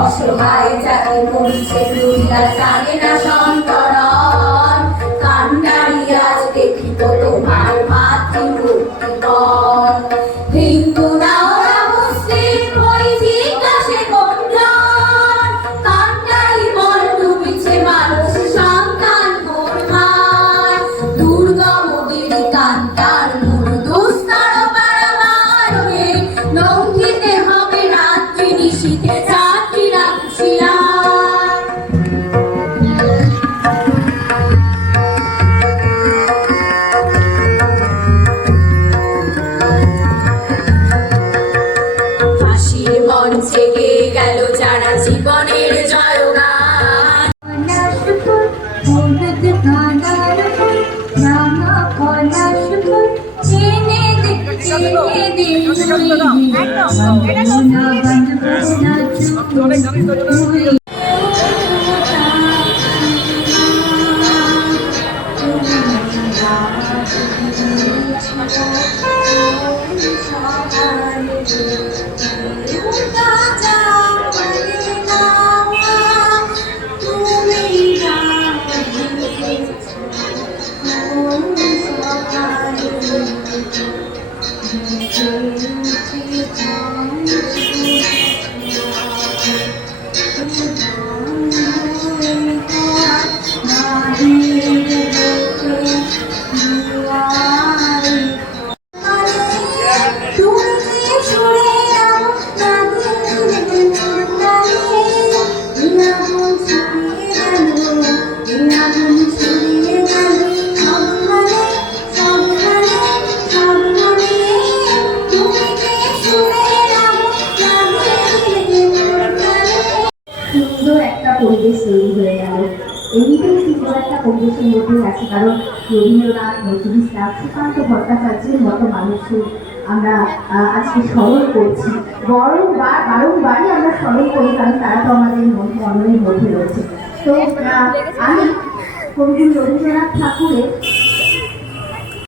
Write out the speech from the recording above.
অসহায় জাতি মরিছে দুইলা জানে না ফাঁসির মঞ্চে গেয়ে গেল যারা জীবনের জয়গান পলাশপুর হলুদ কাঁদারপুর পরিবেশ তৈরি হয়ে গেল। এমনিতেই সুন্দর একটা পরিবেশের মধ্যে আছে, কারণ রবীন্দ্রনাথ নজরুল ইসলাম সুকান্ত মতো মানুষের আমরা আজকে স্মরণ করছি। বারংবার বারংবারই স্মরণ করি কারণ তারা তো আমাদের মনের মধ্যে রয়েছে। তো আমি কবি রবীন্দ্রনাথ ঠাকুরের